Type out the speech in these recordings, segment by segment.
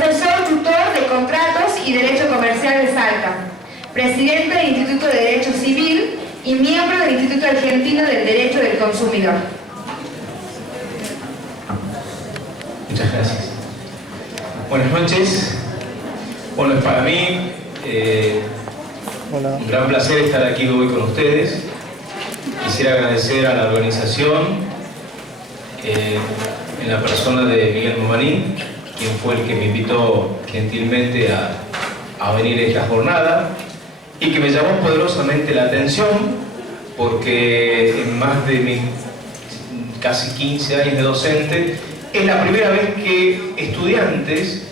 Profesor tutor de Contratos y Derecho Comercial de Salta, presidente del Instituto de Derecho Civil y miembro del Instituto Argentino del Derecho del Consumidor. Muchas gracias. Buenas noches. Bueno, es para mí un gran placer estar aquí hoy con ustedes. Quisiera agradecer a la organización, en la persona de Miguel Momaní, quien fue el que me invitó gentilmente a venir a esta jornada y que me llamó poderosamente la atención porque en más de mis casi 15 años de docente es la primera vez que estudiantes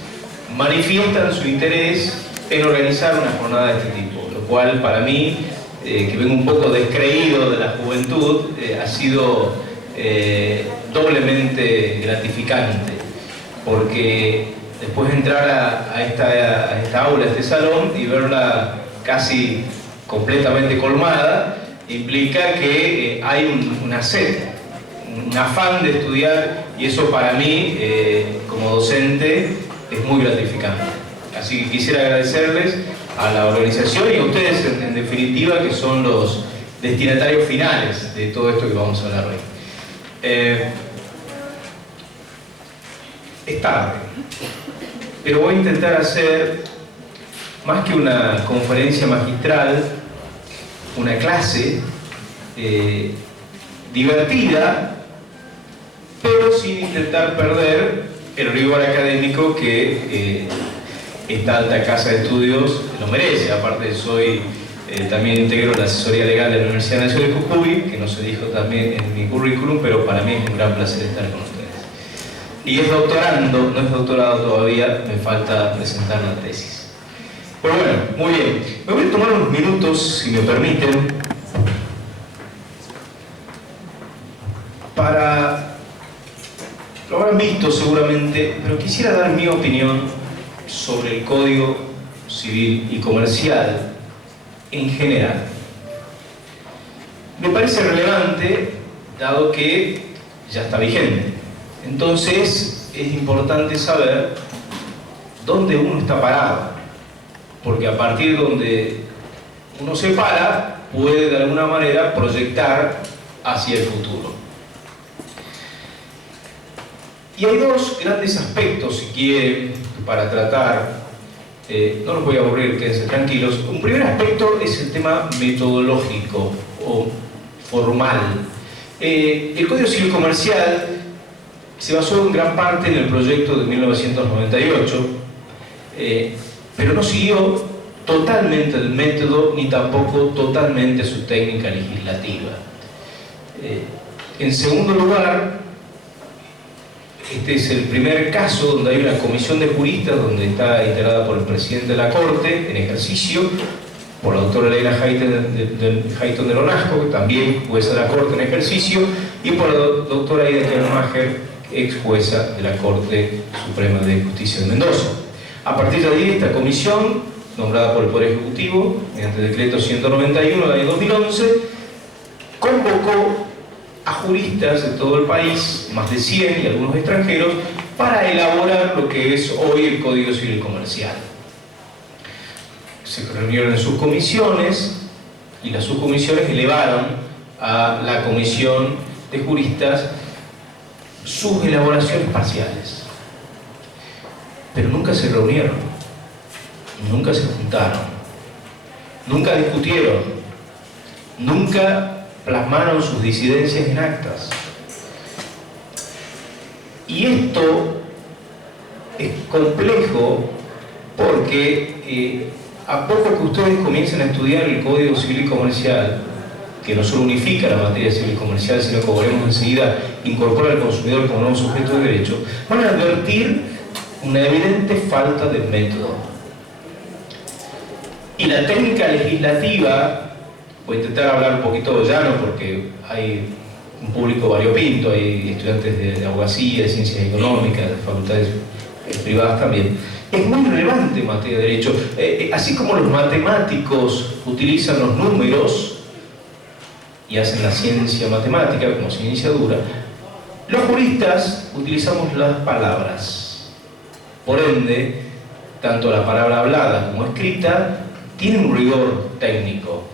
manifiestan su interés en organizar una jornada de este tipo, lo cual para mí, que vengo un poco descreído de la juventud, ha sido doblemente gratificante, porque después de entrar a esta aula, a este salón, y verla casi completamente colmada, implica que hay una sed, un afán de estudiar, y eso para mí, como docente, es muy gratificante. Así que quisiera agradecerles a la organización y a ustedes, en definitiva, que son los destinatarios finales de todo esto que vamos a hablar hoy. Es tarde, pero voy a intentar hacer, más que una conferencia magistral, una clase divertida, pero sin intentar perder el rigor académico que esta alta casa de estudios lo merece. Aparte también integro la asesoría legal de la Universidad Nacional de Jujuy, que no se dijo también en mi currículum, pero para mí es un gran placer estar con ustedes. Y es doctorando, no es doctorado todavía, me falta presentar la tesis. Pero bueno, muy bien. Me voy a tomar unos minutos, si me permiten, lo habrán visto seguramente, pero quisiera dar mi opinión sobre el Código Civil y Comercial en general. Me parece relevante, dado que ya está vigente. Entonces, es importante saber dónde uno está parado, porque a partir de donde uno se para, puede de alguna manera proyectar hacia el futuro. Y hay dos grandes aspectos, si quieren, para tratar. No los voy a aburrir, quédense tranquilos. Un primer aspecto es el tema metodológico o formal. El Código Civil Comercial se basó en gran parte en el proyecto de 1998, pero no siguió totalmente el método ni tampoco totalmente su técnica legislativa. En segundo lugar, este es el primer caso donde hay una comisión de juristas, donde está integrada por el presidente de la Corte en ejercicio, por la doctora Elena Hayton de Lonasco, que también jueza de la Corte en ejercicio, y por la doctora Aida Kernmacher, ex jueza de la Corte Suprema de Justicia de Mendoza. A partir de ahí, esta comisión, nombrada por el Poder Ejecutivo, mediante el decreto 191 del año 2011, convocó a juristas de todo el país, más de 100 y algunos extranjeros, para elaborar lo que es hoy el Código Civil Comercial. Se reunieron en subcomisiones y las subcomisiones elevaron a la comisión de juristas sus elaboraciones parciales. Pero nunca se reunieron, nunca se juntaron, nunca discutieron, nunca plasmaron sus disidencias en actas. Y esto es complejo porque a poco que ustedes comiencen a estudiar el Código Civil y Comercial, que no solo unifica la materia civil y comercial, sino que, como veremos enseguida, incorpora al consumidor como nuevo sujeto de derecho, van a advertir una evidente falta de método. Y la técnica legislativa, voy a intentar hablar un poquito llano porque hay un público variopinto, hay estudiantes de abogacía, de ciencias económicas, de facultades privadas también. Es muy relevante en materia de derecho. Así como los matemáticos utilizan los números y hacen la ciencia matemática como ciencia dura, los juristas utilizamos las palabras. Por ende, tanto la palabra hablada como escrita tiene un rigor técnico.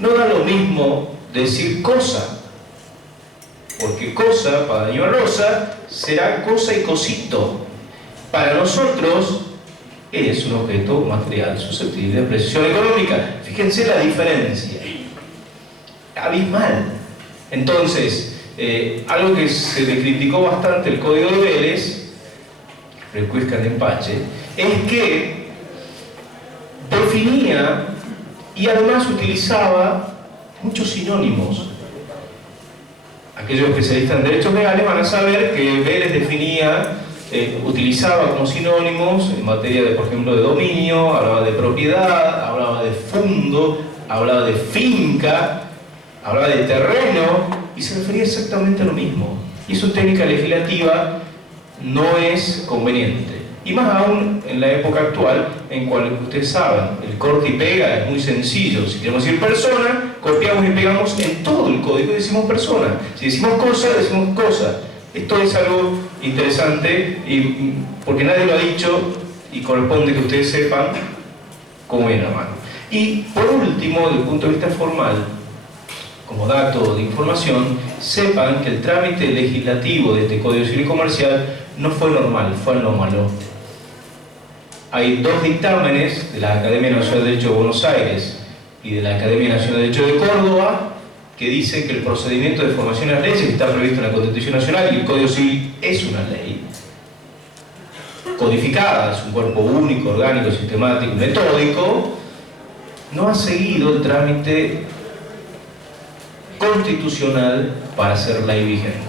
No da lo mismo decir cosa, porque cosa para Daniel Rosa será cosa y cosito. Para nosotros es un objeto material susceptible de apreciación económica. Fíjense la diferencia, abismal. Entonces, algo que se le criticó bastante el Código de Vélez, recuesca de empache, es que definía y además utilizaba muchos sinónimos. Aquellos especialistas en derechos legales van a saber que Vélez definía, utilizaba como sinónimos en materia de, por ejemplo, de dominio, hablaba de propiedad, hablaba de fundo, hablaba de finca, hablaba de terreno, y se refería exactamente a lo mismo. Y eso en técnica legislativa no es conveniente. Y más aún en la época actual, en cual ustedes saben, el corte y pega es muy sencillo. Si queremos decir persona, copiamos y pegamos en todo el código y decimos persona. Si decimos cosa, decimos cosa. Esto es algo interesante porque nadie lo ha dicho y corresponde que ustedes sepan cómo viene la mano. Y por último, desde el punto de vista formal, como dato de información, sepan que el trámite legislativo de este Código Civil y Comercial no fue normal, fue anómalo. Hay dos dictámenes de la Academia Nacional de Derecho de Buenos Aires y de la Academia Nacional de Derecho de Córdoba que dicen que el procedimiento de formación de las leyes está previsto en la Constitución Nacional y el Código Civil es una ley codificada, es un cuerpo único, orgánico, sistemático, metódico. No ha seguido el trámite constitucional para ser ley vigente.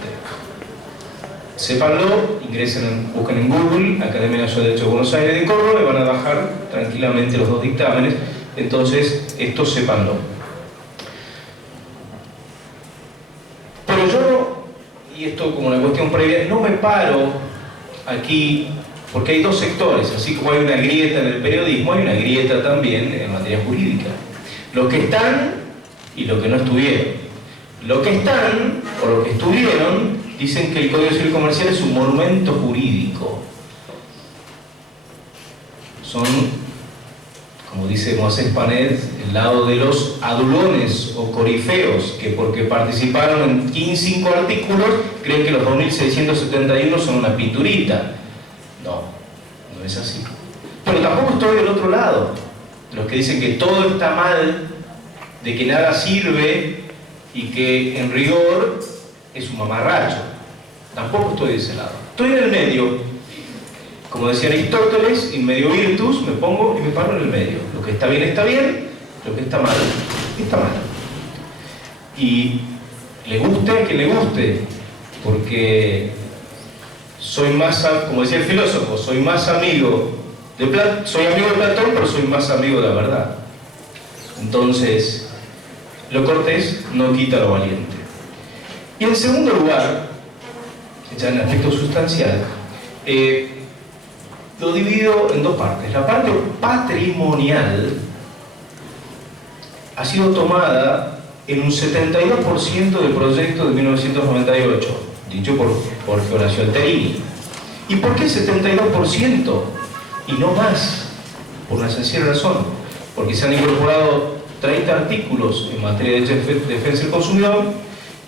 Sépanlo, ingresen, busquen en Google Academia Nacional de Derecho de Buenos Aires de Córdoba y van a bajar tranquilamente los dos dictámenes. Entonces, esto sépanlo. Pero yo no, y esto como una cuestión previa, no me paro aquí porque hay dos sectores, así como hay una grieta en el periodismo, hay una grieta también en materia jurídica. Los que están y los que no estuvieron. Los que están, o los que estuvieron, dicen que el Código Civil Comercial es un monumento jurídico. Son, como dice Moisés Panet, el lado de los adulones o corifeos, que porque participaron en 5 artículos, creen que los 2671 son una pinturita. No, no es así. Pero tampoco estoy del otro lado, de los que dicen que todo está mal, de que nada sirve, y que en rigor es un mamarracho. Tampoco estoy de ese lado. Estoy en el medio. Como decía Aristóteles, in medio virtus, me pongo y me paro en el medio. Lo que está bien, lo que está mal, está mal. Y le guste a quien le guste, porque soy más, como decía el filósofo, soy más amigo de Platón, soy amigo de Platón, pero soy más amigo de la verdad. Entonces, lo cortés no quita lo valiente. Y en segundo lugar, ya en el aspecto sustancial, lo divido en dos partes. La parte patrimonial ha sido tomada en un 72% del proyecto de 1998, dicho por Horacio Alterini. ¿Y por qué 72%? Y no más, por una sencilla razón, porque se han incorporado 30 artículos en materia de defensa del consumidor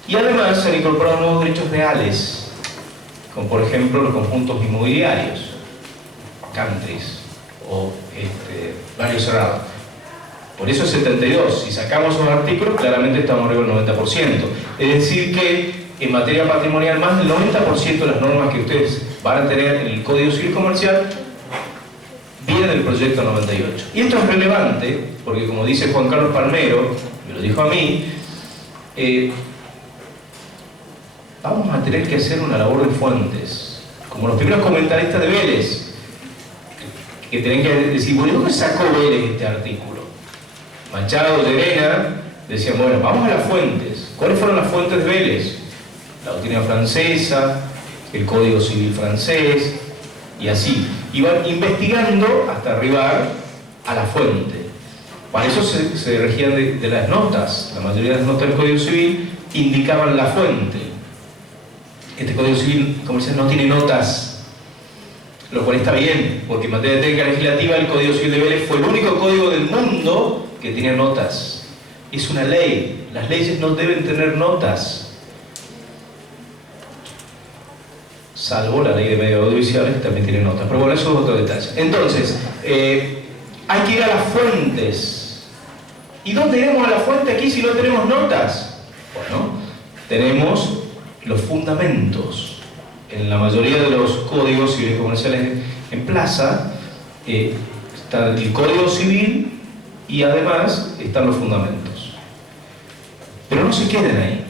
y además se han incorporado nuevos derechos reales, como por ejemplo los conjuntos inmobiliarios, countries o barrio cerrado. Por eso es 72. Si sacamos esos artículos, claramente estamos arriba del 90%. Es decir que en materia patrimonial más del 90% de las normas que ustedes van a tener en el Código Civil Comercial viene del proyecto 98. Y esto es relevante porque, como dice Juan Carlos Palmero, me lo dijo a mí, vamos a tener que hacer una labor de fuentes, como los primeros comentaristas de Vélez, que tienen que decir, bueno, ¿dónde sacó Vélez este artículo? Machado, Llerena, decían, bueno, vamos a las fuentes. ¿Cuáles fueron las fuentes de Vélez? La doctrina francesa, el Código Civil francés, y así. Iban investigando hasta arribar a la fuente. Para eso se regían de las notas. La mayoría de las notas del Código Civil indicaban la fuente. Este Código Civil Comercial no tiene notas. lo cual está bien, porque en materia de técnica legislativa el Código Civil de Vélez fue el único código del mundo que tiene notas. Es una ley, las leyes no deben tener notas, salvo la ley de medios audiovisuales que también tiene notas, pero bueno, eso es otro detalle. Entonces, hay que ir a las fuentes. ¿Y dónde iremos a la fuente aquí si no tenemos notas? Bueno, tenemos los fundamentos. En la mayoría de los códigos civiles comerciales en plaza está el Código Civil y además están los fundamentos. Pero no se queden ahí.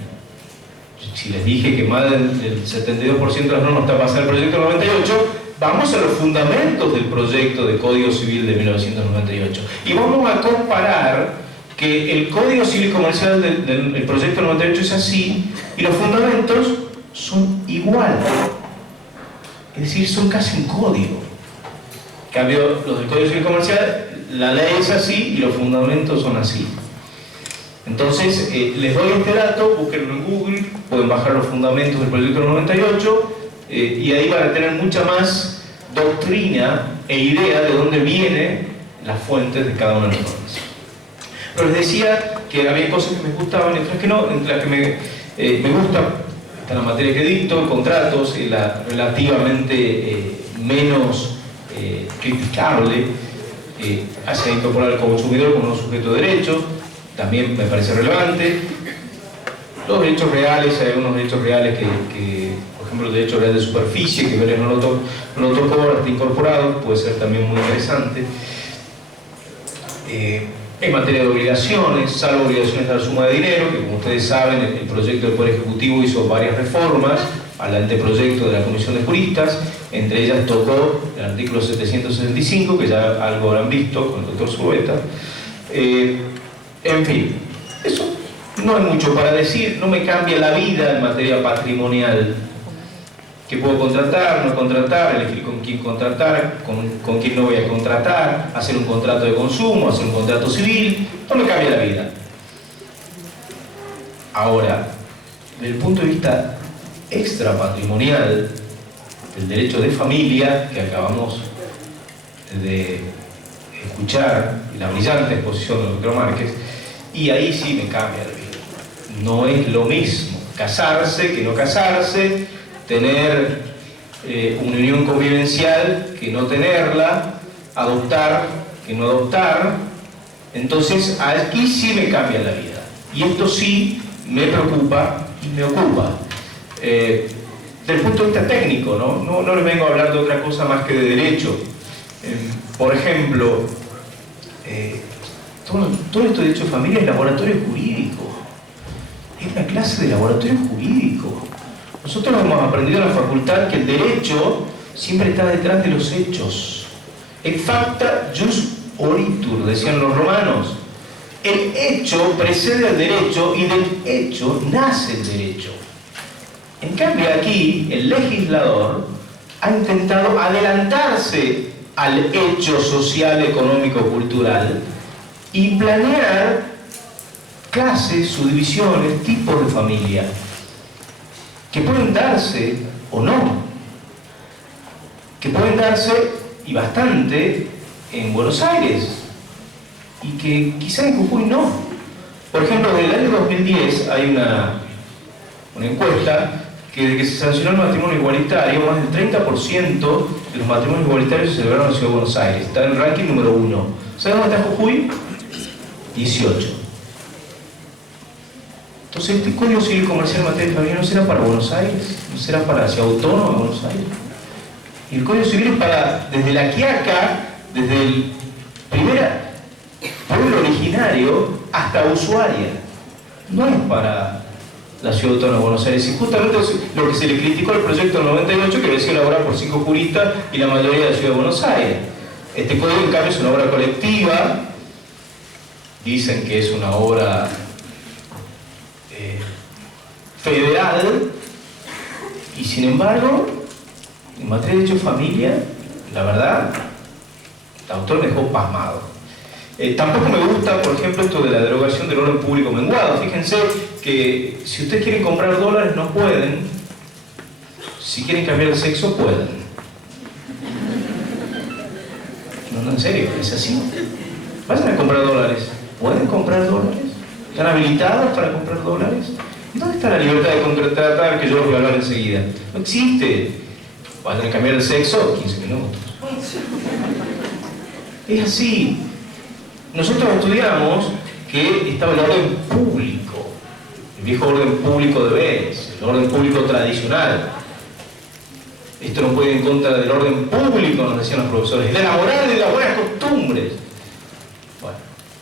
Si les dije que más del 72% de las normas está basada en el proyecto 98, vamos a los fundamentos del proyecto de Código Civil de 1998 y vamos a comparar que el Código Civil Comercial del proyecto 98 es así y los fundamentos son igual, es decir, son casi un código. En cambio, los del Código Civil Comercial, la ley es así y los fundamentos son así. Entonces, les doy este dato, búsquenlo en Google, pueden bajar los fundamentos del proyecto 98 y ahí van a tener mucha más doctrina e idea de dónde vienen las fuentes de cada una de las normas. Pero les decía que había cosas que me gustaban y otras que no, entre las que me gusta está la materia que dicto, contratos, y la relativamente menos criticable hacia incorporar al consumidor como un sujeto de derecho, también me parece relevante. Los derechos reales, hay algunos derechos reales que por ejemplo, el derecho real de superficie, que Vélez no lo tocó, ahora está incorporado, puede ser también muy interesante. En materia de obligaciones, salvo obligaciones de la suma de dinero, que como ustedes saben, el proyecto del Poder Ejecutivo hizo varias reformas al anteproyecto de la Comisión de Juristas, entre ellas tocó el artículo 765, que ya algo habrán visto con el doctor Zulueta. En fin, eso no hay mucho para decir, no me cambia la vida en materia patrimonial. Que puedo contratar, no contratar, elegir con quién contratar, con quién no voy a contratar, hacer un contrato de consumo, hacer un contrato civil, no me cambia la vida. Ahora, desde el punto de vista extrapatrimonial, el derecho de familia, que acabamos de escuchar, la brillante exposición del doctor Márquez, y ahí sí me cambia la vida. No es lo mismo casarse que no casarse, tener una unión convivencial que no tenerla, adoptar que no adoptar. Entonces aquí sí me cambia la vida y esto sí me preocupa y me ocupa desde el punto de vista técnico, no les vengo a hablar de otra cosa más que de derecho. Por ejemplo, todo esto de derecho de familia es laboratorio jurídico, es una clase de laboratorio jurídico. Nosotros hemos aprendido en la facultad que el derecho siempre está detrás de los hechos. Et facta jus oritur, decían los romanos. El hecho precede al derecho y del hecho nace el derecho. En cambio aquí, el legislador ha intentado adelantarse al hecho social, económico, cultural y planear clases, subdivisiones, tipos de familia que pueden darse o no, que pueden darse y bastante en Buenos Aires y que quizá en Jujuy no. Por ejemplo, desde el año 2010 hay una encuesta que desde que se sancionó el matrimonio igualitario, más del 30% de los matrimonios igualitarios se celebraron en la Ciudad de Buenos Aires. Está en el ranking número 1. ¿Sabes dónde está Jujuy? 18. Entonces, ¿este Código Civil Comercial en materia de familia no será para Buenos Aires? ¿No será para la Ciudad Autónoma de Buenos Aires? Y el Código Civil es para, desde La Quiaca, desde el primer pueblo originario hasta Ushuaia. No es para la Ciudad Autónoma de Buenos Aires. Y justamente lo que se le criticó al proyecto del 98, que había sido elaborado por 5 juristas y la mayoría de la Ciudad de Buenos Aires. Este código, en cambio, es una obra colectiva. Dicen que es una obra federal, y sin embargo, en materia de derecho de familia, la verdad, el autor me dejó pasmado. Tampoco me gusta, por ejemplo, esto de la derogación del orden público menguado. Fíjense que si ustedes quieren comprar dólares no pueden, si quieren cambiar el sexo pueden. No, en serio, es así. Vayan a comprar dólares. ¿Pueden comprar dólares? ¿Están habilitados para comprar dólares? ¿Y dónde está la libertad de contratar, que yo voy a hablar enseguida? No existe. Van a cambiar el sexo 15 minutos. Es así. Nosotros estudiamos que estaba el orden público, el viejo orden público de bienes, el orden público tradicional. Esto no puede ir en contra del orden público, nos decían los profesores, de la moral y de las buenas costumbres. Bueno,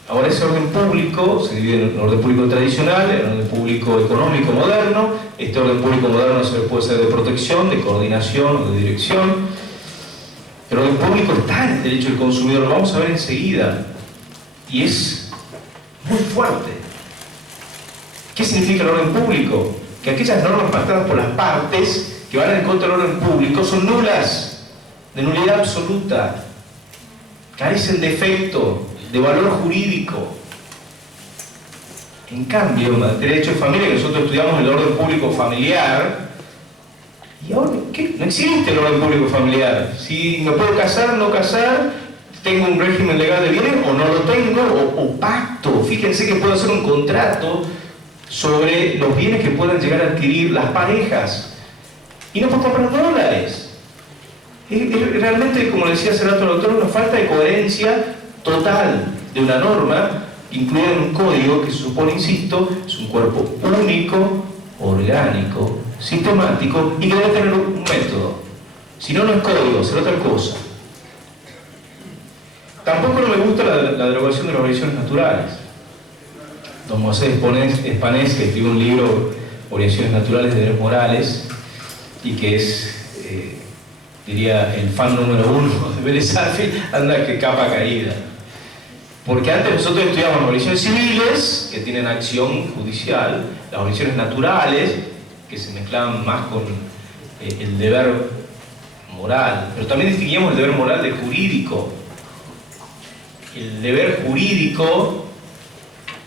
ahora ese orden público se divide en el orden público tradicional, el orden público económico moderno. Este orden público moderno puede ser de protección, de coordinación o de dirección. El orden público está en el derecho del consumidor, lo vamos a ver enseguida. Y es muy fuerte. ¿Qué significa el orden público? Que aquellas normas pactadas por las partes que van en contra del orden público son nulas, de nulidad absoluta, carecen de efecto, de valor jurídico. En cambio, en derecho de familia, que nosotros estudiamos el orden público familiar, y ahora, ¿qué? No existe el orden público familiar. Si me puedo casar, no casar, tengo un régimen legal de bienes o no lo tengo, o pacto. Fíjense que puedo hacer un contrato sobre los bienes que puedan llegar a adquirir las parejas. Y no puedo comprar dólares. Es realmente, como le decía hace rato el doctor, una falta de coherencia total de una norma incluida en un código que se supone, insisto, es un cuerpo único, orgánico, sistemático y que debe tener un método. Si no, no es código, será otra cosa. Tampoco no me gusta la derogación de las obligaciones naturales. Don José Espanés, que escribió un libro, Obligaciones Naturales de Deberes Morales, y que es, diría, el fan número 1 de Vélez Sarsfield, anda que capa caída. Porque antes nosotros estudiamos las obligaciones civiles, que tienen acción judicial, las obligaciones naturales, que se mezclaban más con el deber moral, pero también distinguíamos el deber moral del jurídico. El deber jurídico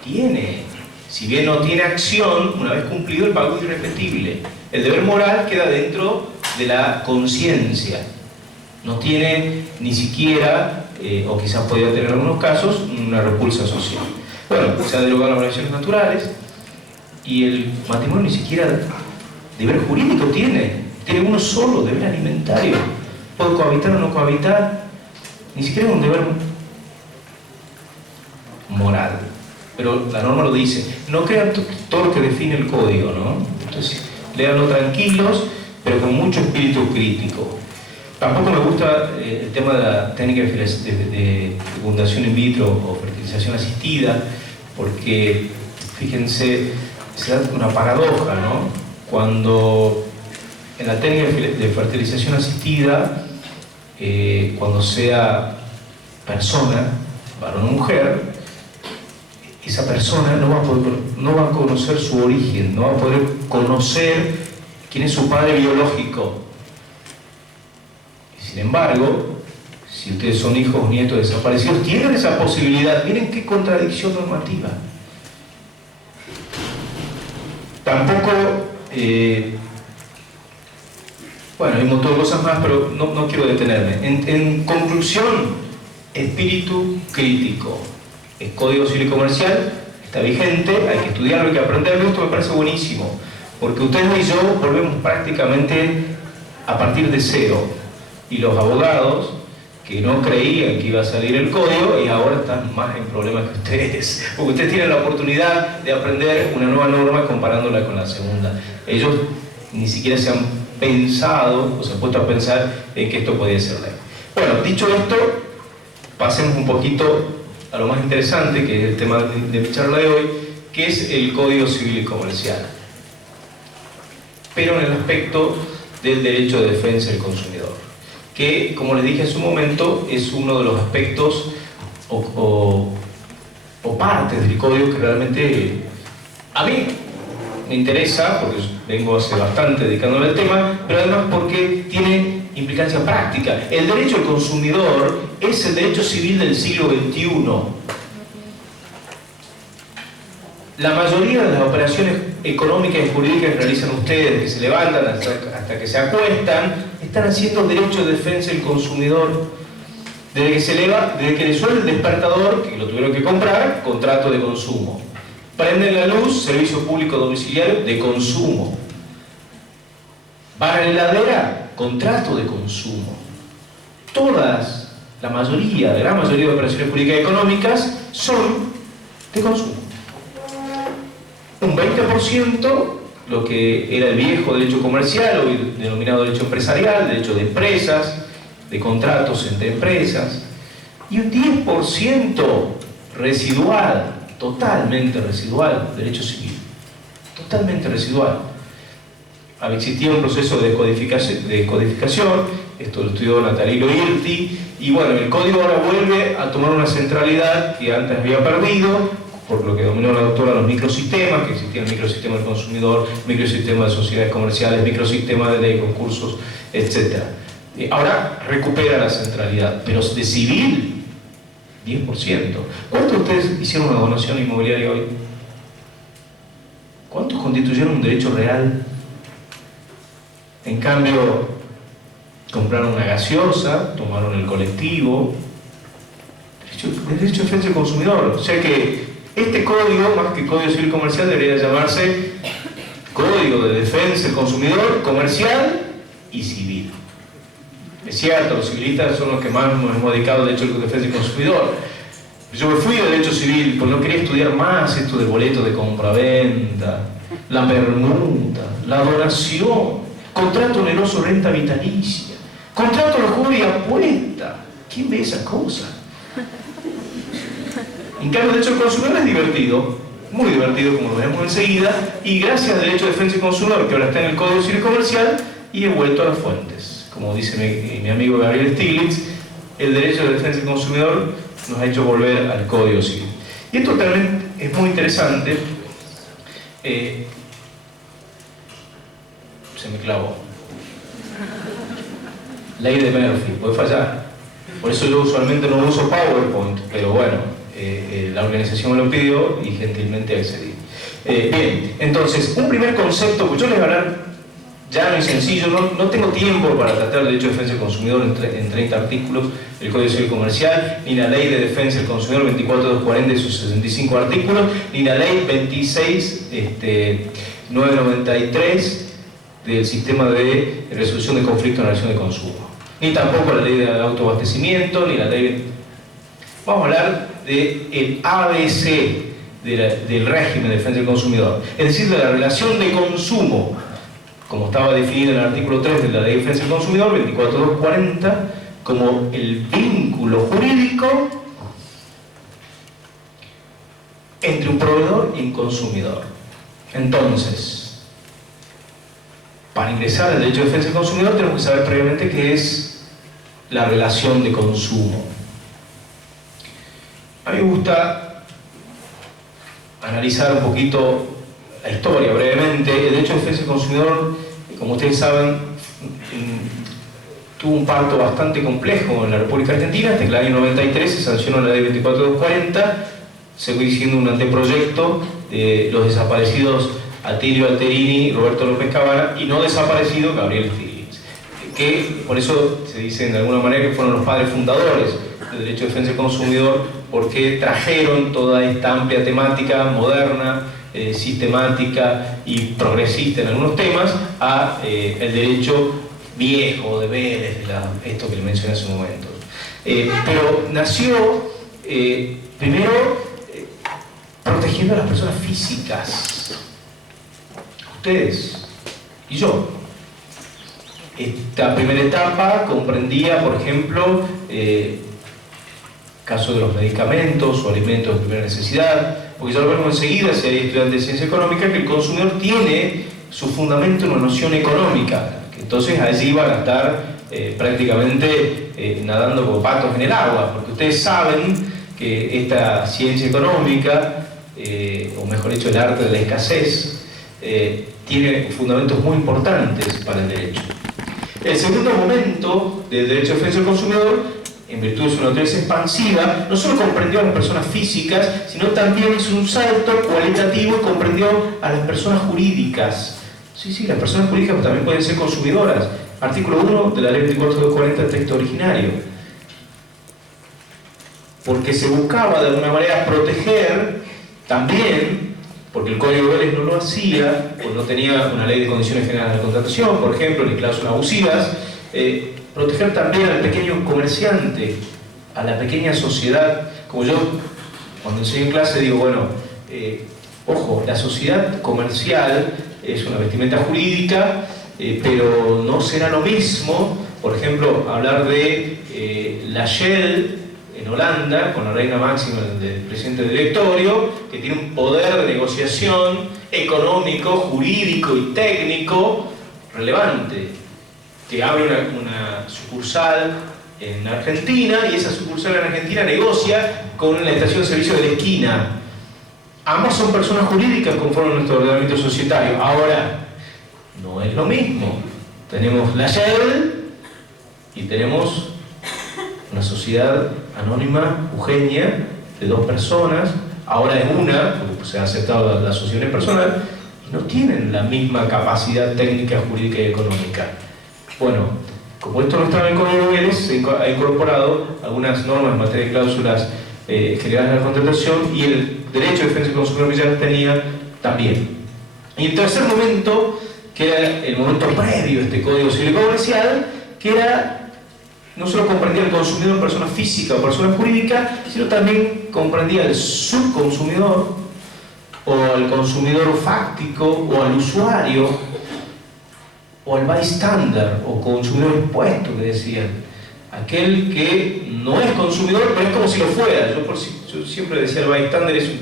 tiene, si bien no tiene acción, una vez cumplido el pago es irrepetible. El deber moral queda dentro de la conciencia. No tiene ni siquiera, o quizás podría tener en algunos casos, una repulsa social. Bueno, se han derogado las obligaciones naturales y el matrimonio ni siquiera deber jurídico tiene uno solo, deber alimentario. Puede cohabitar o no cohabitar, ni siquiera es un deber moral. Pero la norma lo dice. No crean todo lo que define el código, ¿no? Entonces, léanlo tranquilos, pero con mucho espíritu crítico. Tampoco me gusta el tema de la técnica de fecundación in vitro o fertilización asistida, porque, fíjense, se da una paradoja, ¿no? Cuando en la técnica de fertilización asistida, cuando sea persona, varón o mujer, esa persona no va a conocer su origen, no va a poder conocer quién es su padre biológico. Sin embargo, si ustedes son hijos o nietos desaparecidos, tienen esa posibilidad. Miren qué contradicción normativa. Tampoco, bueno, hay un montón de cosas más, pero no quiero detenerme. En conclusión, espíritu crítico. El Código Civil y Comercial está vigente, hay que estudiarlo, hay que aprenderlo. Esto me parece buenísimo, porque ustedes y yo volvemos prácticamente a partir de cero. Y los abogados, que no creían que iba a salir el código, y ahora están más en problemas que ustedes, porque ustedes tienen la oportunidad de aprender una nueva norma comparándola con la segunda. Ellos ni siquiera se han pensado, o se han puesto a pensar en que esto podía ser ley. Bueno, dicho esto, pasemos un poquito a lo más interesante, que es el tema de mi charla de hoy, que es el Código Civil y Comercial, pero en el aspecto del derecho de defensa del consumidor, que, como les dije en su momento, es uno de los aspectos o partes del código que realmente a mí me interesa, porque vengo hace bastante dedicándome al tema, pero además porque tiene implicancia práctica. El derecho del consumidor es el derecho civil del siglo XXI. La mayoría de las operaciones económicas y jurídicas que realizan ustedes, que se levantan hasta que se acuestan, están haciendo derecho de defensa del consumidor. desde que le suena el despertador, que lo tuvieron que comprar, contrato de consumo. Prenden la luz, servicio público domiciliario de consumo. Van a la heladera, contrato de consumo. Todas, la gran mayoría de operaciones jurídicas y económicas son de consumo. Un 20%, lo que era el viejo derecho comercial, hoy denominado derecho empresarial, derecho de empresas, de contratos entre empresas, y un 10% residual, totalmente residual, derecho civil. Totalmente residual. Existía un proceso de codificación, esto lo estudió Natalino Irti, y bueno, el código ahora vuelve a tomar una centralidad que antes había perdido, por lo que dominó la doctora los microsistemas, que existía el microsistema del consumidor, microsistema de sociedades comerciales, microsistema de ley de concursos, etc. Ahora recupera la centralidad, pero de civil, 10%. ¿Cuántos de ustedes hicieron una donación inmobiliaria hoy? ¿Cuántos constituyeron un derecho real? En cambio, compraron una gaseosa, tomaron el colectivo. Derecho de defensa del consumidor. O sea que este código, más que Código Civil Comercial, debería llamarse Código de Defensa del Consumidor Comercial y Civil. Es cierto, los civilistas son los que más nos hemos dedicado al derecho de defensa del consumidor. Yo me fui de derecho civil porque no quería estudiar más esto de boleto de compraventa, la permuta, la donación, contrato oneroso, renta vitalicia, contrato de juego y apuesta. ¿Quién ve esa cosa? En cambio, el derecho del consumidor es divertido, muy divertido, como lo veremos enseguida, y gracias al derecho de defensa del consumidor, que ahora está en el Código Civil Comercial, y he vuelto a las fuentes. Como dice mi amigo Gabriel Stiglitz, el derecho de defensa del consumidor nos ha hecho volver al Código Civil. Y esto también es muy interesante. Se me clavó. Ley de Murphy, puede fallar. Por eso yo usualmente no uso PowerPoint, pero bueno, la organización me lo pidió y gentilmente accedí. Bien, entonces, un primer concepto, pues yo les voy a hablar llano y sencillo, no tengo tiempo para tratar el derecho de defensa del consumidor en 30 artículos del Código Civil Comercial, ni la Ley de Defensa del Consumidor 24240 y sus 65 artículos, ni la Ley 26993 del Sistema de Resolución de Conflictos en relación de consumo, ni tampoco la Ley de Autoabastecimiento, ni la Ley... Vamos a hablar del ABC del régimen de defensa del consumidor, es decir, de la relación de consumo, como estaba definido en el artículo 3 de la Ley de Defensa del Consumidor, 24240, como el vínculo jurídico entre un proveedor y un consumidor. Entonces, para ingresar al derecho de defensa del consumidor tenemos que saber previamente qué es la relación de consumo. A mí me gusta analizar un poquito la historia brevemente. El derecho de defensa del consumidor, como ustedes saben, tuvo un parto bastante complejo en la República Argentina. Hasta que el año 93 se sancionó la Ley 24240, seguí siendo un anteproyecto de los desaparecidos Atilio Alterini, Roberto López Cabana, y no desaparecido Gabriel Stiglitz, que por eso se dice de alguna manera que fueron los padres fundadores del derecho de defensa del consumidor, porque trajeron toda esta amplia temática moderna, sistemática y progresista en algunos temas a el derecho viejo de Vélez, esto que le mencioné hace un momento. Pero nació primero protegiendo a las personas físicas, ustedes y yo. Esta primera etapa comprendía, por ejemplo, caso de los medicamentos o alimentos de primera necesidad, porque ya lo veremos enseguida, si hay estudiantes de ciencia económica, que el consumidor tiene su fundamento en una noción económica, que entonces allí van a estar prácticamente nadando como patos en el agua, porque ustedes saben que esta ciencia económica, o mejor dicho, el arte de la escasez, tiene fundamentos muy importantes para el derecho. El segundo momento del derecho de defensa del consumidor, en virtud de su naturaleza expansiva, no solo comprendió a las personas físicas, sino también hizo un salto cualitativo y comprendió a las personas jurídicas. Sí, las personas jurídicas también pueden ser consumidoras. Artículo 1 de la Ley 24240 del texto originario. porque se buscaba de alguna manera proteger también, porque el Código Vélez no lo hacía, pues no tenía una ley de condiciones generales de contratación, por ejemplo, ni cláusulas abusivas, proteger también al pequeño comerciante, a la pequeña sociedad. Como yo, cuando enseño en clase, digo, bueno, ojo, la sociedad comercial es una vestimenta jurídica, pero no será lo mismo, por ejemplo, hablar de la Shell en Holanda, con la reina máxima del presidente del directorio, que tiene un poder de negociación económico, jurídico y técnico relevante, que abre una sucursal en Argentina, y esa sucursal en Argentina negocia con la estación de servicio de la esquina. Ambas son personas jurídicas conforme a nuestro ordenamiento societario. Ahora, no es lo mismo. Tenemos la Shell y tenemos una sociedad anónima, Eugenia, de 2 personas. Ahora es una, porque se ha aceptado la asociación personal, y no tienen la misma capacidad técnica, jurídica y económica. Bueno, como esto no estaba en el Código Vélez, se ha incorporado algunas normas en materia de cláusulas generales de la contratación, y el derecho de defensa del consumidor que ya tenía también. Y el tercer momento, que era el momento previo a este Código Civil y Comercial, que era, no solo comprendía al consumidor, persona física o persona jurídica, sino también comprendía al subconsumidor, o al consumidor fáctico, o al usuario, o al bystander, o consumidor expuesto, que decían. Aquel que no es consumidor, pero es como si lo fuera. Yo siempre decía, el bystander es un...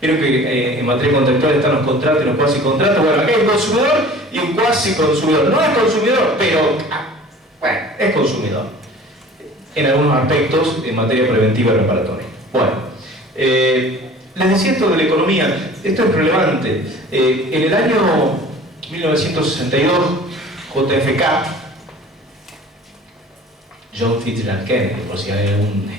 Creo que en materia contractual están los contratos y los cuasi contratos. Bueno, acá hay un consumidor y un cuasi consumidor. No es consumidor, pero bueno, es consumidor en algunos aspectos en materia preventiva y reparatoria. Bueno, les decía esto de la economía. Esto es relevante. En el año 1962, JFK, John Fitzgerald Kennedy, por si hay algún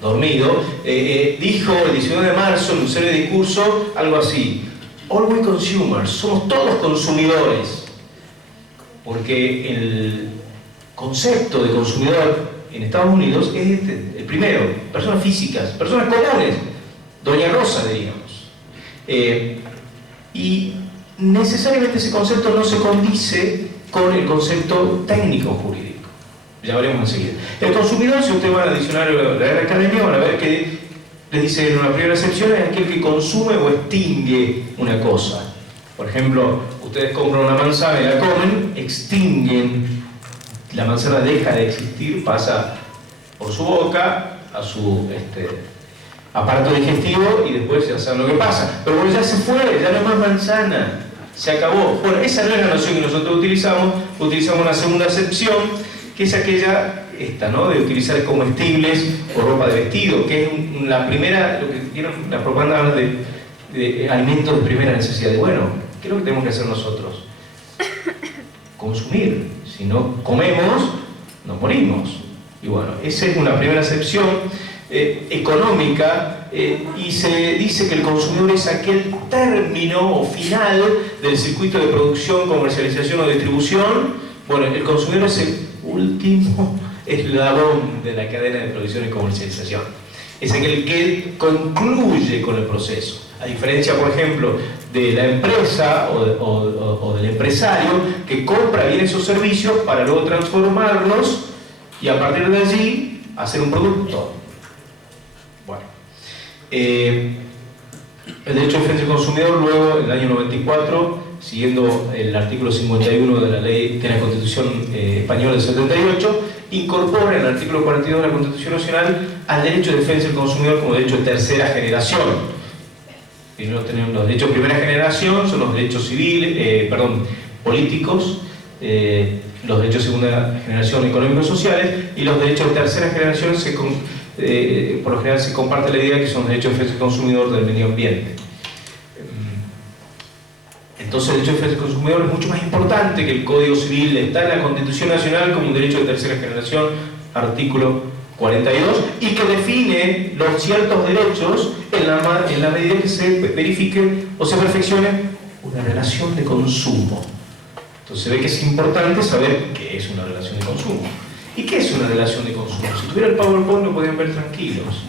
dormido, dijo el 19 de marzo en un serio discurso algo así: all we consumers, somos todos consumidores, porque el concepto de consumidor en Estados Unidos es el primero: personas físicas, personas comunes, Doña Rosa, diríamos. Y necesariamente ese concepto no se condice con el concepto técnico jurídico. Ya veremos enseguida. El consumidor, si ustedes van al diccionario de la Real Academia, van a ver que les dice en una primera acepción, es aquel que consume o extingue una cosa. Por ejemplo, ustedes compran una manzana y la comen, extinguen. La manzana deja de existir, pasa por su boca a su aparato digestivo, y después ya saben lo que pasa. Pero bueno, ya se fue, ya no es más manzana, se acabó. Bueno, esa no es la noción que nosotros utilizamos una segunda acepción, que es aquella, ¿no?, de utilizar comestibles o ropa de vestido, que es la primera, lo que vieron la propaganda de alimentos de primera necesidad. Bueno, ¿qué es lo que tenemos que hacer nosotros? Consumir. Si no comemos, nos morimos. Y bueno, esa es una primera acepción económica, y se dice que el consumidor es aquel término o final del circuito de producción, comercialización o distribución. Bueno, el consumidor es el último eslabón de la cadena de producción y comercialización. Es aquel que concluye con el proceso. A diferencia, por ejemplo, de la empresa o del empresario que compra bienes o servicios para luego transformarlos y a partir de allí hacer un producto. Bueno, el derecho de defensa del consumidor luego, en el año 94, siguiendo el artículo 51 de la ley de la Constitución española del 78, incorpora el artículo 42 de la Constitución Nacional al derecho de defensa del consumidor como derecho de tercera generación. Primero tenemos los derechos de primera generación, son los derechos civiles, políticos, los derechos de segunda generación económicos sociales, y los derechos de tercera generación por lo general se comparte la idea que son derechos de defensa del consumidor del medio ambiente. Entonces el derecho de defensa del consumidor es mucho más importante que el Código Civil. Está en la Constitución Nacional como un derecho de tercera generación, artículo 42, y que define los ciertos derechos en la medida que se verifique o se perfeccione una relación de consumo. Entonces se ve que es importante saber qué es una relación de consumo. ¿Y qué es una relación de consumo? Si tuviera el PowerPoint lo podían ver tranquilos.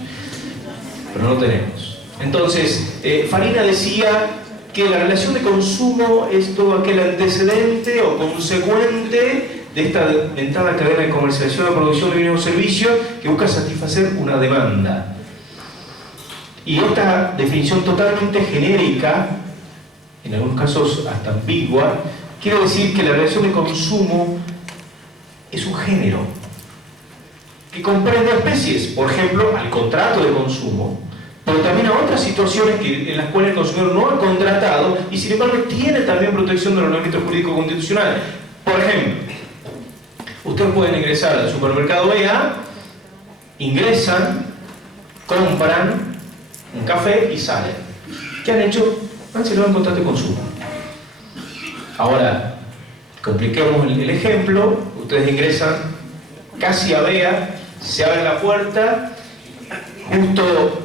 pero no tenemos. Entonces, Farina decía que la relación de consumo es todo aquel antecedente o consecuente de esta entrada cadena de comercialización o producción de bienes o servicios que busca satisfacer una demanda. Y esta definición totalmente genérica, en algunos casos hasta ambigua, quiere decir que la relación de consumo es un género que comprende especies, por ejemplo, al contrato de consumo, pero también a otras situaciones en las cuales el consumidor no ha contratado y sin embargo tiene también protección del ordenamiento jurídico constitucional. Por ejemplo, ustedes pueden ingresar al supermercado EA, ingresan, compran un café y salen. ¿Qué han hecho? Han celebrado un contrato de consumo. Ahora, compliquemos el ejemplo. Ustedes ingresan casi a BEA, se abre la puerta, justo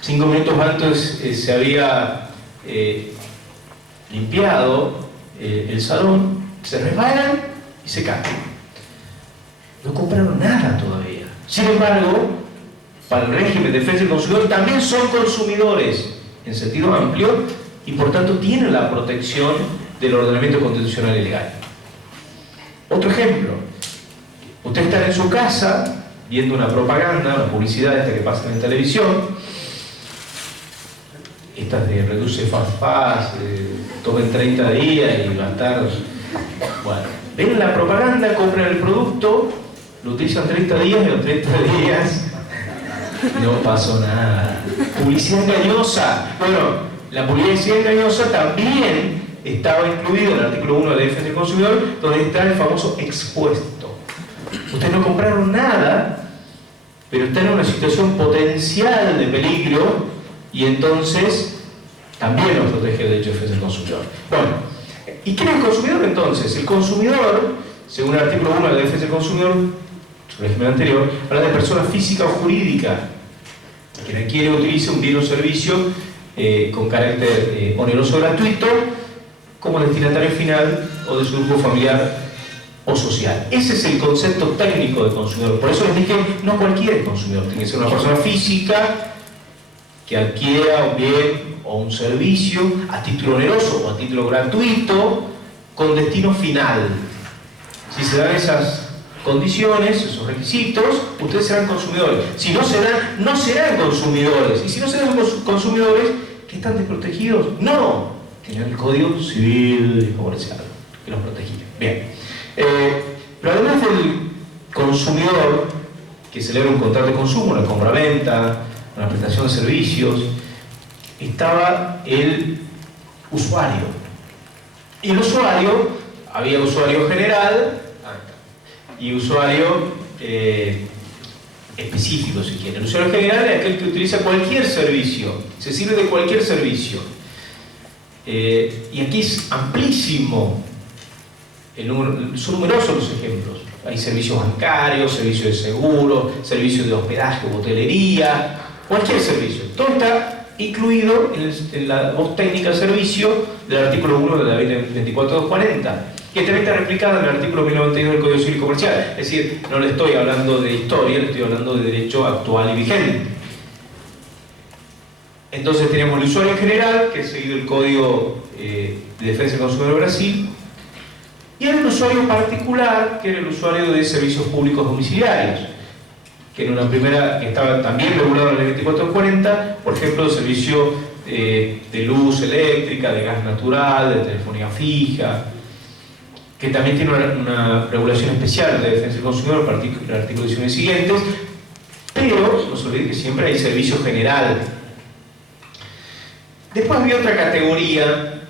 5 minutos antes se había limpiado el salón, se resbalan y se caen. No compraron nada todavía. Sin embargo, para el régimen de defensa del consumidor también son consumidores en sentido amplio y por tanto tienen la protección del ordenamiento constitucional y legal. Otro ejemplo, usted está en su casa viendo una propaganda, una publicidad esta que pasa en televisión, estas de reduce fast, tomen 30 días y va a estar... Bueno, ven la propaganda, compran el producto, lo utilizan 30 días y los 30 días no pasó nada. Publicidad engañosa. Bueno, la publicidad engañosa también estaba incluida en el artículo 1 de la defensa del consumidor, donde está el famoso expuesto. Ustedes no compraron nada, pero están en una situación potencial de peligro y entonces también nos protege el derecho de defensa del consumidor. Bueno, ¿y quién es el consumidor entonces? El consumidor, según el artículo 1 de la defensa del consumidor, su régimen anterior, habla de persona física o jurídica que requiere o utilice un bien o servicio con carácter oneroso o gratuito como destinatario final o de su grupo familiar o social. Ese es el concepto técnico de consumidor. Por eso les dije, no cualquier es consumidor, tiene que ser una persona física que adquiera un bien o un servicio a título oneroso o a título gratuito con destino final. Si se dan esas condiciones, esos requisitos, ustedes serán consumidores. Si no se dan, no serán consumidores. Y si no serán consumidores, ¿que están desprotegidos? No, tienen el Código Civil y Comercial que los protegía. Bien. Pero además del consumidor que celebra un contrato de consumo, una compra-venta, una prestación de servicios, estaba el usuario. Y el usuario, había usuario general y usuario específico, si quiere. El usuario general es aquel que utiliza cualquier servicio, se sirve de cualquier servicio. Y aquí es amplísimo, son numerosos los ejemplos. Hay servicios bancarios, servicios de seguro, servicios de hospedaje o hotelería, cualquier servicio. Todo está incluido en la voz técnica de servicio del artículo 1 de la ley 24240, que también está replicada en el artículo 1092 del Código Civil y Comercial. Es decir, no le estoy hablando de historia, le estoy hablando de derecho actual y vigente. Entonces tenemos el usuario en general, que ha seguido el Código de Defensa del Consumidor de Brasil, y hay un usuario particular, que era el usuario de servicios públicos domiciliarios, que en una primera, que estaba también regulado en la ley 2440, por ejemplo, el servicio de luz eléctrica, de gas natural, de telefonía fija, que también tiene una regulación especial de defensa del consumidor, el artículo 19 siguientes, pero no se olvide que siempre hay servicio general. Después había otra categoría.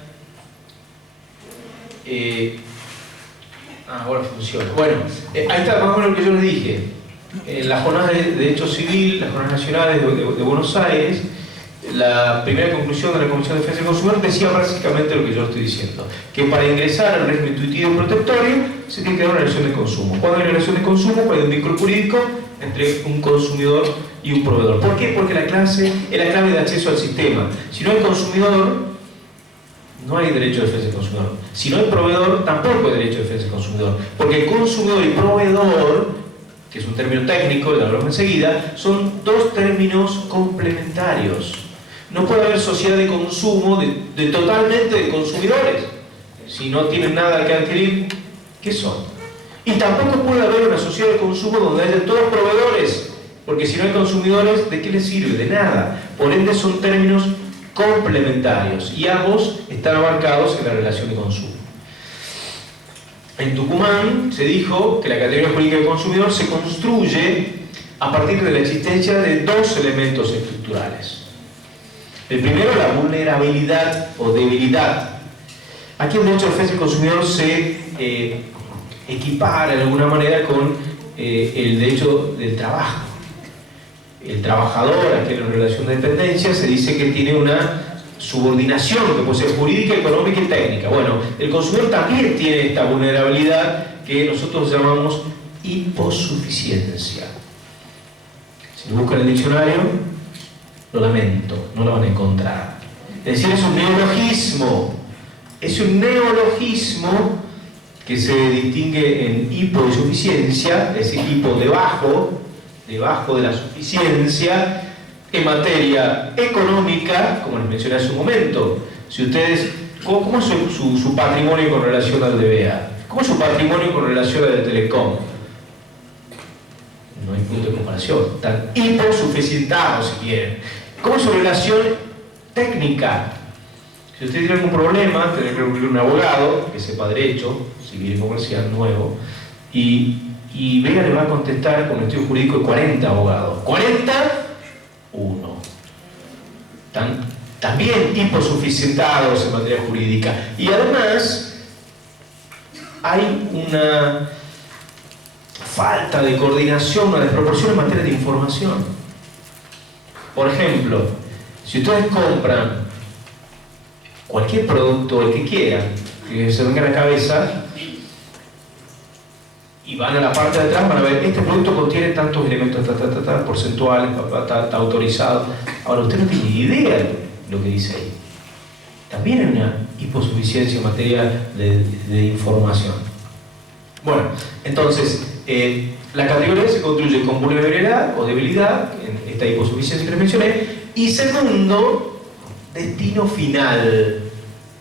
Ahora funciona. Bueno, ahí está más o menos lo que yo les dije. Las jornadas de derecho civil, las jornadas nacionales de Buenos Aires, la primera conclusión de la Comisión de Defensa del Consumidor decía básicamente lo que yo estoy diciendo, que para ingresar al régimen intuitivo y protectorio se tiene que dar una relación de consumo. ¿Cuándo hay una relación de consumo? Cuando hay un vínculo jurídico entre un consumidor y un proveedor. ¿Por qué? Porque la clave es la clave de acceso al sistema. Si no hay consumidor, no hay derecho de defensa del consumidor. Si no hay proveedor, tampoco hay derecho de defensa del consumidor. Porque el consumidor y proveedor que es un término técnico, lo hablamos enseguida, son dos términos complementarios. No puede haber sociedad de consumo totalmente de consumidores. Si no tienen nada que adquirir, ¿qué son? Y tampoco puede haber una sociedad de consumo donde haya todos proveedores, porque si no hay consumidores, ¿de qué les sirve? De nada. Por ende son términos complementarios y ambos están abarcados en la relación de consumo. En Tucumán se dijo que la categoría jurídica del consumidor se construye a partir de la existencia de dos elementos estructurales. El primero, la vulnerabilidad o debilidad. Aquí el derecho de defensa del consumidor se equipara de alguna manera con el derecho del trabajo. El trabajador, aquí en relación de dependencia, se dice que tiene una subordinación que puede ser jurídica, económica y técnica. Bueno, el consumidor también tiene esta vulnerabilidad que nosotros llamamos hiposuficiencia. Si lo buscan en el diccionario, lo lamento, no lo van a encontrar. Es decir, es un neologismo. Es un neologismo que se distingue en hipo y suficiencia, es decir, hipo debajo de la suficiencia, en materia económica, como les mencioné hace un momento. Si ustedes, ¿cómo es su patrimonio con relación al DBA? ¿Cómo es su patrimonio con relación al de Telecom? No hay punto de comparación. Están hiposuficientados, si quieren. ¿Cómo es su relación técnica? Si usted tiene algún problema, tiene que recurrir a un abogado que sepa derecho, civil y comercial, nuevo, y Vega le va a contestar con un estudio jurídico de 40 abogados. 40, uno. Están también hiposuficientados en materia jurídica. Y además, hay una falta de coordinación, una desproporción en materia de información. Por ejemplo, si ustedes compran cualquier producto, el que quieran, que se venga a la cabeza, y van a la parte de atrás, van a ver, este producto contiene tantos elementos, porcentuales, está autorizado. Ahora, usted no tiene ni idea de lo que dice ahí. También hay una hiposuficiencia en materia de información. Bueno, entonces, la categoría se construye con vulnerabilidad o debilidad, en esta hiposuficiencia que les mencioné, y segundo, destino final.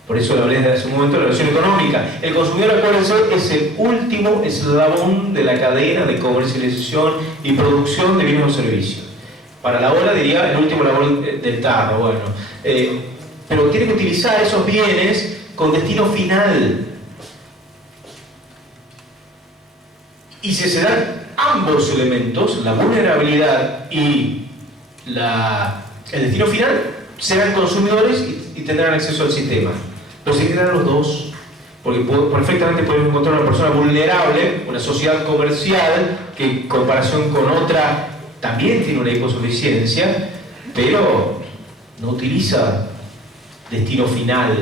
Por eso lo hablé desde hace un momento de la relación económica. El consumidor, acuérdense, es el último eslabón de la cadena de comercialización y producción de bienes o servicios. Para la ola diría el último eslabón del tarro, bueno. Pero tiene que utilizar esos bienes con destino final. Y si se dan ambos elementos, la vulnerabilidad y el destino final, serán consumidores y tendrán acceso al sistema. Pero se quedan los dos, porque perfectamente podemos encontrar una persona vulnerable, una sociedad comercial que en comparación con otra también tiene una hiposuficiencia, pero no utiliza destino final,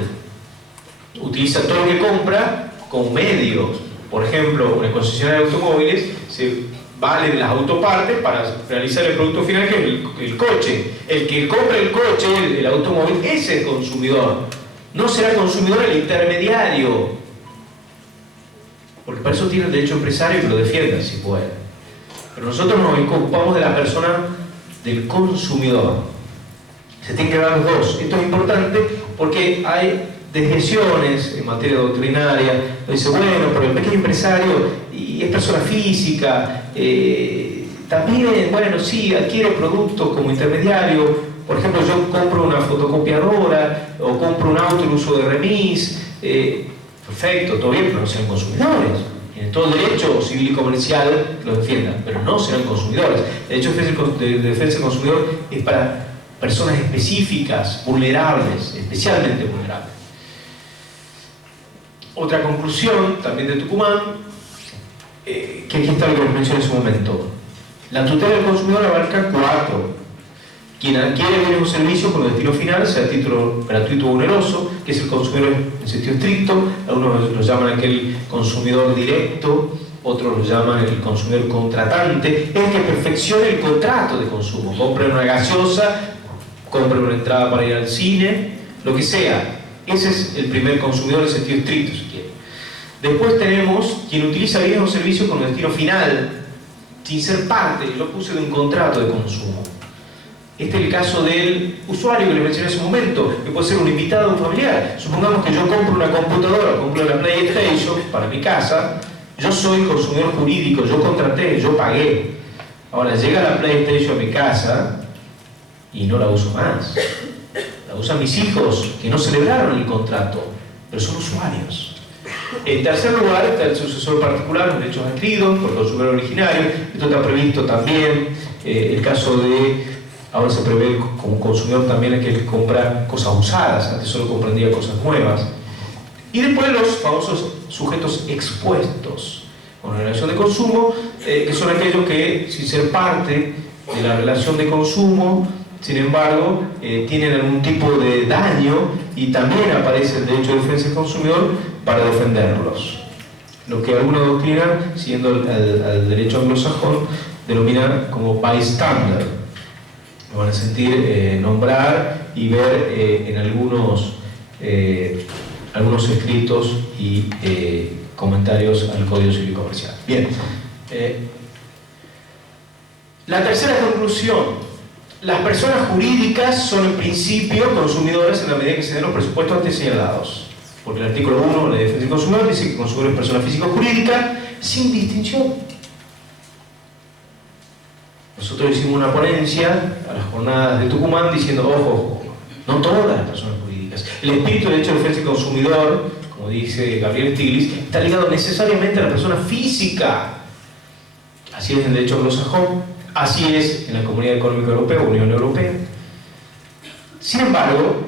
utiliza todo lo que compra como medio. Por ejemplo, una concesionaria de automóviles se vale de las autopartes para realizar el producto final, que es el coche. El que compra el coche, el automóvil, es el consumidor. No será consumidor el intermediario, porque para eso tiene el derecho empresario que lo defienda si puede. Pero nosotros nos ocupamos de la persona del consumidor. Se tienen que dar los dos. Esto es importante porque hay desviaciones en materia doctrinaria. Dice, bueno, pero el pequeño empresario y es persona física, también, bueno, sí, adquiere productos como intermediario. Por ejemplo, yo compro una fotocopiadora o compro un auto en uso de remis. Perfecto, todo bien, pero no serán consumidores. Tienen todo el derecho civil y comercial que lo defiendan, pero no serán consumidores. El derecho de defensa del consumidor es para personas específicas, vulnerables, especialmente vulnerables. Otra conclusión, también de Tucumán, que aquí está lo que les mencioné en su momento. La tutela del consumidor abarca 4. Quien adquiere bienes o servicios con destino final, sea a título gratuito o oneroso, que es el consumidor en sentido estricto. Algunos lo llaman aquel consumidor directo, otros lo llaman el consumidor contratante. Es el que perfecciona el contrato de consumo. Compra una gaseosa, compra una entrada para ir al cine, lo que sea. Ese es el primer consumidor en sentido estricto, si quiere. Después tenemos quien utiliza bienes o servicios con destino final. sin ser parte, yo lo puse de un contrato de consumo. Este es el caso del usuario que les mencioné hace un momento, que puede ser un invitado o un familiar. Supongamos que yo compro una computadora, compro la PlayStation para mi casa, yo soy consumidor jurídico, yo contraté, yo pagué. Ahora llega la PlayStation a mi casa y no la uso más. La usan mis hijos, que no celebraron el contrato, pero son usuarios. En tercer lugar está el sucesor particular, los derechos adquiridos por el consumidor originario. Esto está previsto también, el caso de, ahora se prevé como consumidor también aquel que compra cosas usadas, antes solo comprendía cosas nuevas. Y después los famosos sujetos expuestos con la relación de consumo, que son aquellos que, sin ser parte de la relación de consumo, sin embargo, tienen algún tipo de daño y también aparece el derecho de defensa del consumidor para defenderlos. Lo que alguna doctrina, siguiendo al derecho anglosajón, denomina como bystander. Lo van a sentir nombrar y ver en algunos escritos y comentarios al Código Civil Comercial. Bien. La tercera conclusión. Las personas jurídicas son en principio consumidores en la medida que se den los presupuestos antes señalados. Porque el artículo 1 de la defensa del consumidor dice que consumidor es persona física o jurídica sin distinción. Nosotros hicimos una ponencia a las jornadas de Tucumán diciendo, ojo, no todas las personas jurídicas. El espíritu del derecho de defensa del consumidor, como dice Gabriel Stiglitz, está ligado necesariamente a la persona física. Así es en el derecho anglosajón, así es en la Comunidad Económica Europea, Unión Europea. Sin embargo,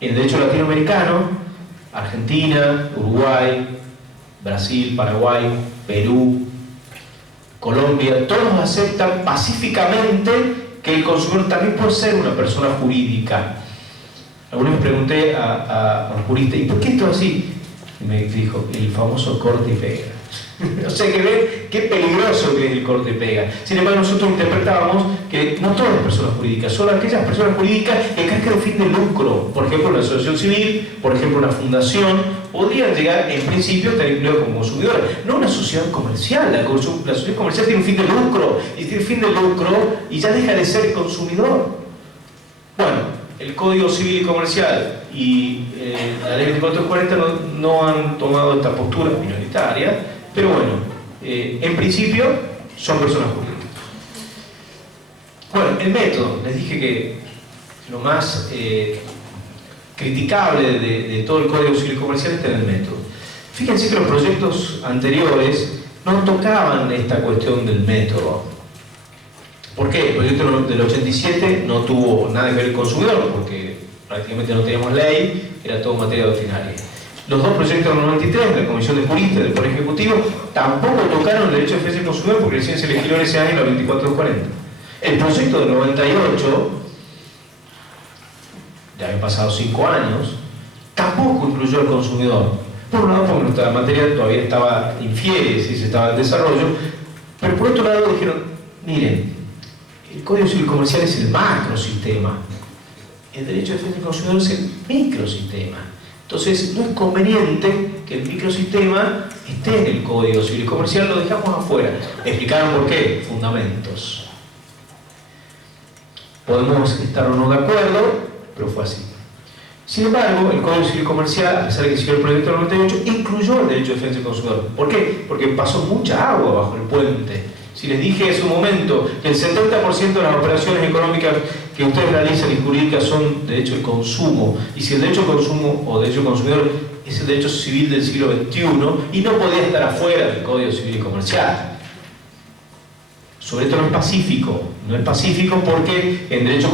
en el derecho latinoamericano, Argentina, Uruguay, Brasil, Paraguay, Perú, Colombia, todos aceptan pacíficamente que el consumidor también puede ser una persona jurídica. Alguna vez pregunté a un jurista, ¿y por qué esto es así? Y me dijo, el famoso corte y pega. O sea que ven qué peligroso que es el corte y pega. Sin embargo, nosotros interpretábamos que no todas las personas jurídicas, solo aquellas personas jurídicas que carezcan de fin de lucro. Por ejemplo, una asociación civil, por ejemplo, una fundación, podrían llegar en principio a estar incluidos como consumidores. No una sociedad comercial. La sociedad comercial tiene un fin de lucro, y tiene fin de lucro y ya deja de ser consumidor. Bueno, el Código Civil y Comercial y la Ley 2440 no han tomado esta postura minoritaria, pero bueno, en principio son personas jurídicas. Bueno, el método, les dije que lo más criticable de todo el Código Civil y Comercial está en el método. Fíjense que los proyectos anteriores no tocaban esta cuestión del método. ¿Por qué? El proyecto del 87 no tuvo nada que ver el consumidor, porque prácticamente no teníamos ley, era todo materia doctrinaria. Los dos proyectos del 93, de la Comisión de Juristas del Poder Ejecutivo, tampoco tocaron el derecho de defensa del consumidor porque recién se legisló en ese año la 2440. El proyecto del 98, ya habían pasado 5 años, tampoco incluyó al consumidor. Por un lado, porque nuestra materia todavía estaba infiere, si se estaba en desarrollo, pero por otro lado dijeron, miren, el Código Civil Comercial es el macrosistema, el derecho de defensa del consumidor es el microsistema. Entonces, no es conveniente que el microsistema esté en el Código Civil y Comercial, lo dejamos afuera. ¿Explicaron por qué? Fundamentos. Podemos estar o no de acuerdo, pero fue así. Sin embargo, el Código Civil y Comercial, a pesar de que siguió el proyecto del 98, incluyó el derecho de defensa del consumidor. ¿Por qué? Porque pasó mucha agua bajo el puente. Si les dije hace un momento que el 70% de las operaciones económicas que ustedes realizan y jurídicas son derecho de consumo, y si el derecho de consumo o derecho de consumidor es el derecho civil del siglo XXI y no podía estar afuera del Código Civil y Comercial. Sobre esto no es pacífico porque en derecho